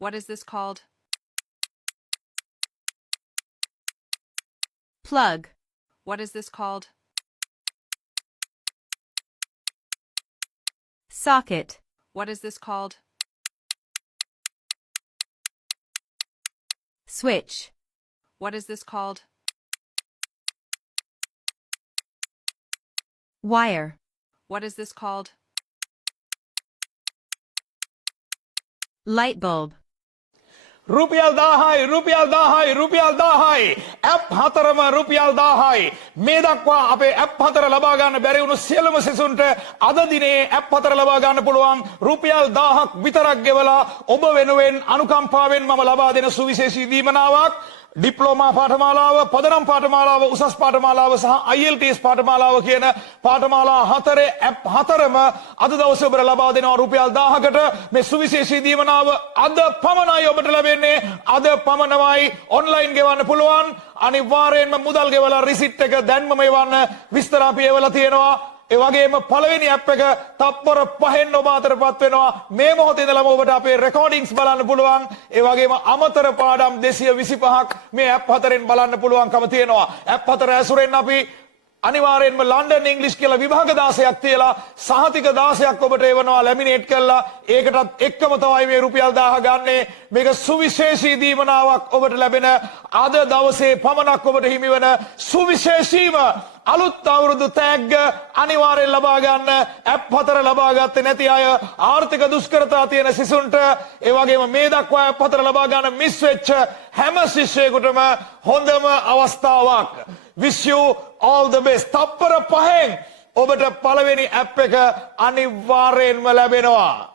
What is this called? Plug. What is this called? Socket. What is this called? Switch. What is this called? Wire. What is this called? Light bulb. රුපියල් 1000යි රුපියල් 1000යි රුපියල් 1000යි app හතරම රුපියල් 1000යි මේ දක්වා අපේ app හතර ලබා ගන්න බැරි වුණු සියලුම සිසුන්ට අද දිනේ ඇප් හතර ලබා ගන්න පුළුවන් රුපියල් 1000ක් විතරක් ගෙවලා ඔබ වෙනුවෙන් අනුකම්පාවෙන් මම ලබා දෙන සුවිශේෂී දීමනාවක් ඩිප්ලෝමා පාඨමාලාව පදනම් පාඨමාලාව උසස් පාඨමාලාව සහ IELTS පාඨමාලාව කියන පාඨමාලා හතරේ ඇප් හතරම අද දවසේ ඔබට ලබා දෙනවා රුපියල් 1000කට මේ සුවිශේෂී දීමනාව අද පමණයි ඔබට ලැබෙන්නේ අද පමණමයි ඔන්ලයින් ගෙවන්න පුළුවන් අනිවාර්යයෙන්ම මුදල් ගෙවලා රිසිට් එක දැන්ම එවන්න විස්තර අපි එවලා තියෙනවා ඒ වගේම පළවෙනි ඇප් එක තප්පර 5න් ඔබ අතරපත් වෙනවා මේ මොහොතේ ඉඳලම ඔබට අපේ රෙකෝඩින්ග්ස් බලන්න පුළුවන් ඒ වගේම අමතර පාඩම් 225ක් මේ ඇප් හතරෙන් බලන්න පුළුවන්කම තියෙනවා ඇප් හතර ඇසුරෙන් අපි අනිවාර්යෙන්ම ලන්ඩන් ඉංග්‍රීසි කියලා විභාග 16ක් තියලා සහතික 16ක් ඔබට එවනවා ලැමිනේට් කරලා ඒකටත් එක්කම තමයි මේ රුපියල් 1000 ගන්නේ මේක සුවිශේෂී දීමනාවක් ඔබට ලැබෙන අද දවසේ පමණක් ඔබට හිමි වෙන සුවිශේෂීම අලුත් අවුරුදු තෑග්ග අනිවාර්යෙන් ලබා ගන්න ඇප් හතර ලබා ගත්තේ නැති අය ආර්ථික දුෂ්කරතා තියෙන සිසුන්ට ඒ වගේම මේ දක්වා ඇප් හතර ලබා ගන්න මිස් වෙච්ච හැම ශිෂ්‍යයෙකුටම හොඳම අවස්ථාවක් wish you all the best තප්පර 5න් ඔබට පළවෙනි ඇප් එක අනිවාර්යෙන්ම ලැබෙනවා